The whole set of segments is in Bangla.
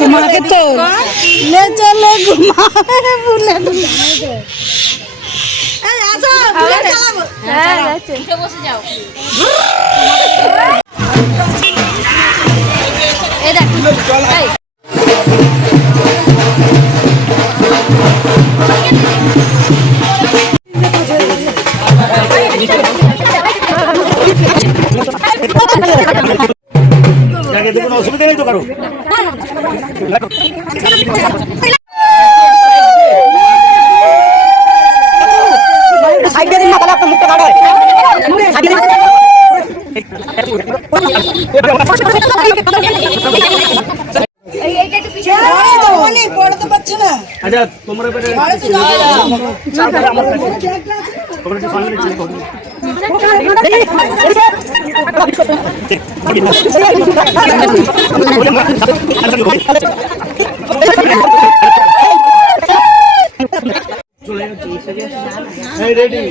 তোমাকে তো চলে বসে যাও। কোনো অসুবিধা নেই তো কারো। আচ্ছা তোমরা রেডি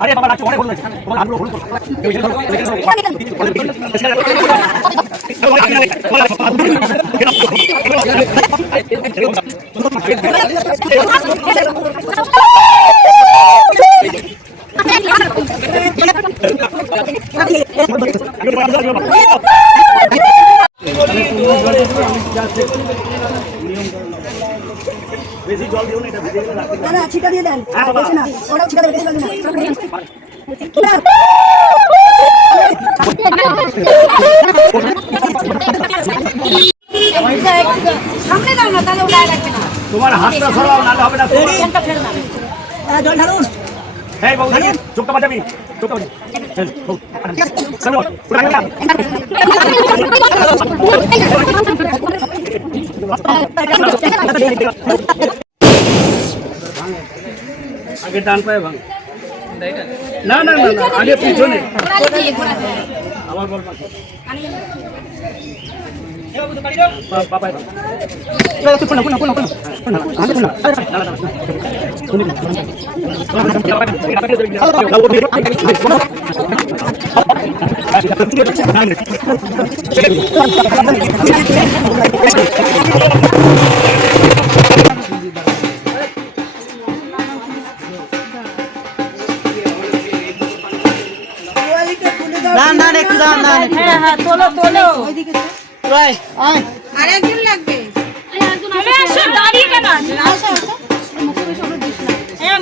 আরে বাবা নাচো অনেক ভালো লাগছে তোমার আমগুলো হলুদ বেশি জল দিও না এটা ভিজে গেলে রাখতে না ছিটা দিয়ে দেন বেশি না ওটা ছিটা দিয়ে বেশি জল দিন সামনে দাও না তাহলে ওটা লাগবে না তোমার হাতটা সরাও না হবে না ফ্যানটা ফেলে দাও জল ঢালুন এই বাবু চোখটা বাজাবি চোখটা বাজাবি চলো পুরো গেলাম আগে ডান পায়ে ভাঙ না না না না আগে পিছনে আবার বল পাশে বাবা আরেকজন লাগবে দাঁড়িয়ে কেন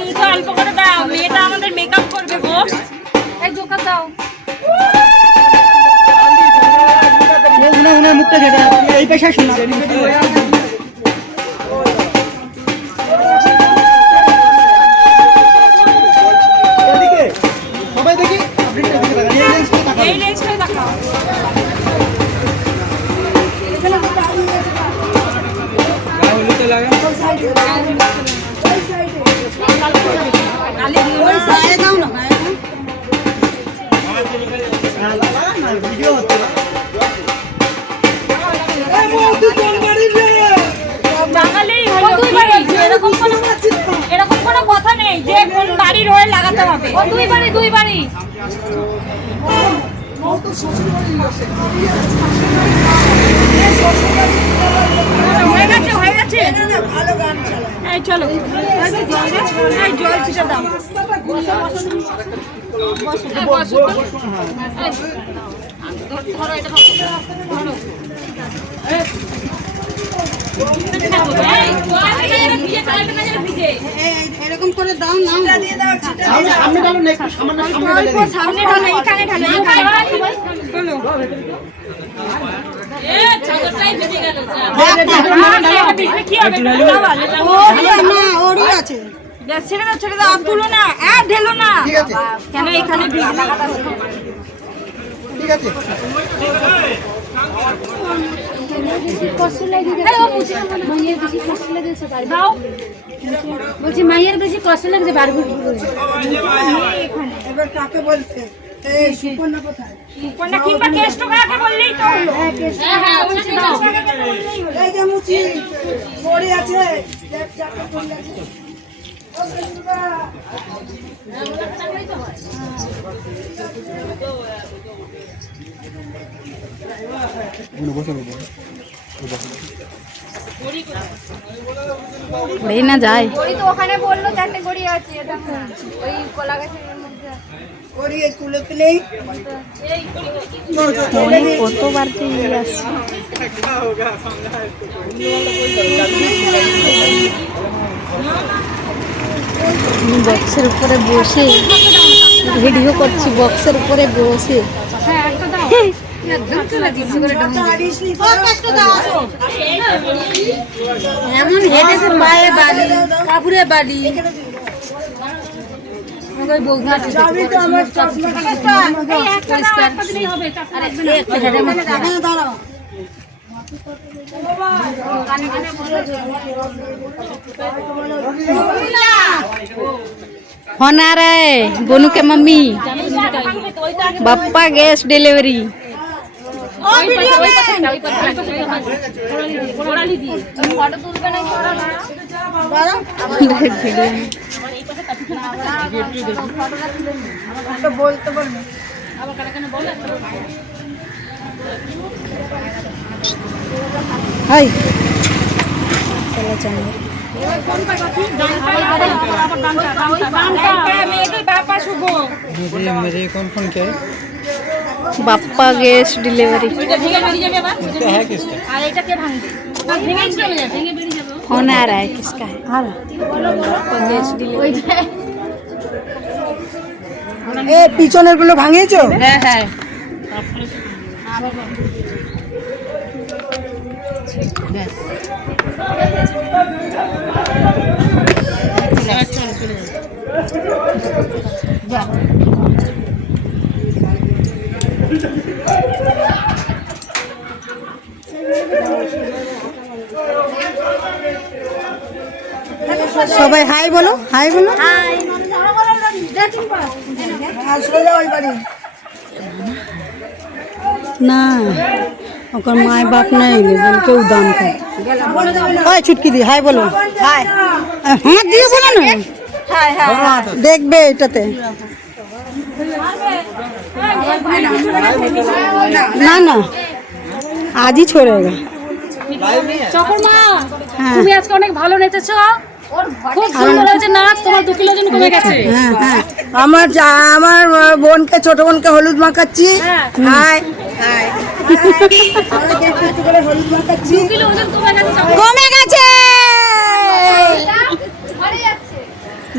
মুখে অল্প করে দাও মেয়েটা আমাদের মেকআপ করবে গো এই জোকা দাও মুখটা যেটা এই পেশা শোনা সবাই দেখি এই লেন্সটাই দেখাও এরকম কোনো কথা নেই যে কোন বাড়ির হয়ে লাগাতে হবে দুই বাড়ি হয়ে গেছে এই চলো এই জল ছিটা দাও এরকম করে দাও না সামনে ডালো না একটু সামনে ঢালো এখানে ঢালো ছেড়ে দাও তুলো না ঢেলো না কেন এখানে ঠিক আছে দাও বলছি মায়ের বেশি কষ্ট লাগছে বারগুট এবার কাকে বলতে এই সুপর্ণা কোথায়? কোনটা কিংবা কেষ্ট কাকে বললেই তো হলো। হ্যাঁ বলছি দাও। এই যে মুচি পড়ে আছে দেখ যাকে পড়ে আছে ও সুপর্ণা এই না যায় গড়ি তো ওখানে বললো চারটে গড়ি আছে দেখো ওই কলা গাছের মধ্যে ওরে এই কুলে কুলেই কতবার যে আসছে বক্সের উপরে বসে ভিডিও করছি বক্সের উপরে বসে হ্যাঁ একটা দাও এমন হেঁটেছে পায়ে বাড়ি কাপুরে বাড়ি যাবি তো আমার চশমা এই একটা দাও একটা দিলেই হবে চারটে লাগবে না দাঁড়াও फोन आ रहा है गोनू के mummy Bappa gas delivery photo তুলবে না বলতে পারবে हाय चलो चलो মেয়েদের বাপা শুভ मेरे कौन फोन क्या है? बाप्पा गैस डिलीवरी এটা ভেঙে বেরিয়ে যাবে আবার क्या है किसका? আর এটা কে ভাঙবে ভেঙে চলে যাবে ভেঙে বেরিয়ে যাবে फोन आ रहा है किसका है बाप्पा गैस डिलीवरी এ পিছনের গুলো ভাঙিয়েছো है है সবাই হাই বলো হাই বলো আসলে যাও ওই বাড়ি ना ओकर माय बाप नहीं ले बोल के उदान कर ओए छुटकी दी हाय बोलो হাই हाथ दिए बोलो ना হাই হাই देखबे एटाते ना ना आज ही छोड़ेगा চকর মা হ্যাঁ। তুমি আজকে অনেক ভালো নেচেছো খুব সুন্দর হয়েছে নাচ তোমার 2 কিলো ওজন কমে গেছে हाँ हाँ আমার বোনকে ছোট বোনকে হলুদ মাখাচ্ছি হ্যাঁ হাই হাই হলুদ মাখাচ্ছি 2 কিলো ওজন কমে গেছে চকর। কমে গেছে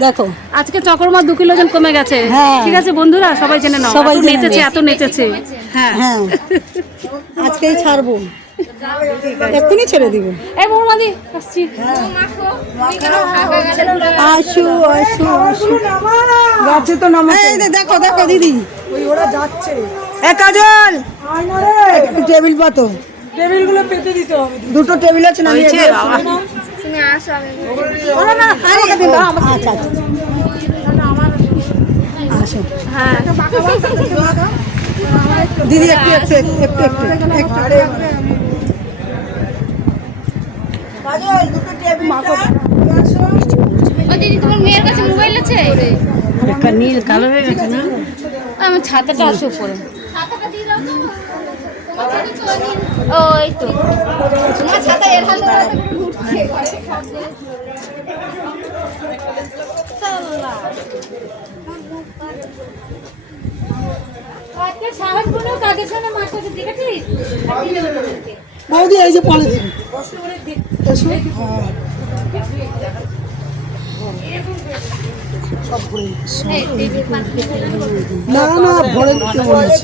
দেখো আজকে চকরমা 2 কিলো ওজন কমে গেছে হ্যাঁ। ঠিক আছে বন্ধুরা সবাই জেনে নাও সবাই এত জেনে নেচেছে নাও। এত নেচেছে হ্যাঁ হ্যাঁ আজকেই ছাড়বো এক্ষুনি ছেড়ে দিব এই বৌমাদি আসছি আসু আসু আসু গাছে তো নামা এই যে দেখো দেখো দিদি ওই ওরা যাচ্ছে এ কাজল একটু টেবিল পাতো টেবিল গুলো পেতে দিতে হবে দুটো টেবিল আছে না হয়েছে বাবা। তুমি আসো আমি আমাকে দিন দাও আমাকে আচ্ছা আচ্ছা আসো হ্যাঁ দিদি একটু একটু একটু একটু একটু কাজল দুটো টেবিল ও দিদি তোমার মেয়ের কাছে মোবাইল আছে একটা নীল কালো হয়ে গেছে না আমার ছাতাটা আছে উপরে ছাতাটা দিয়ে দাও তো ওই তো তোমার ছাতা এর হাতে ঘুরছে আজকে সাহস কোনো কাদের সামনে মাছ করতে দেখেছিস বৌদি এই যে পলিথিন এসো না না ভরে দিতে বলেছি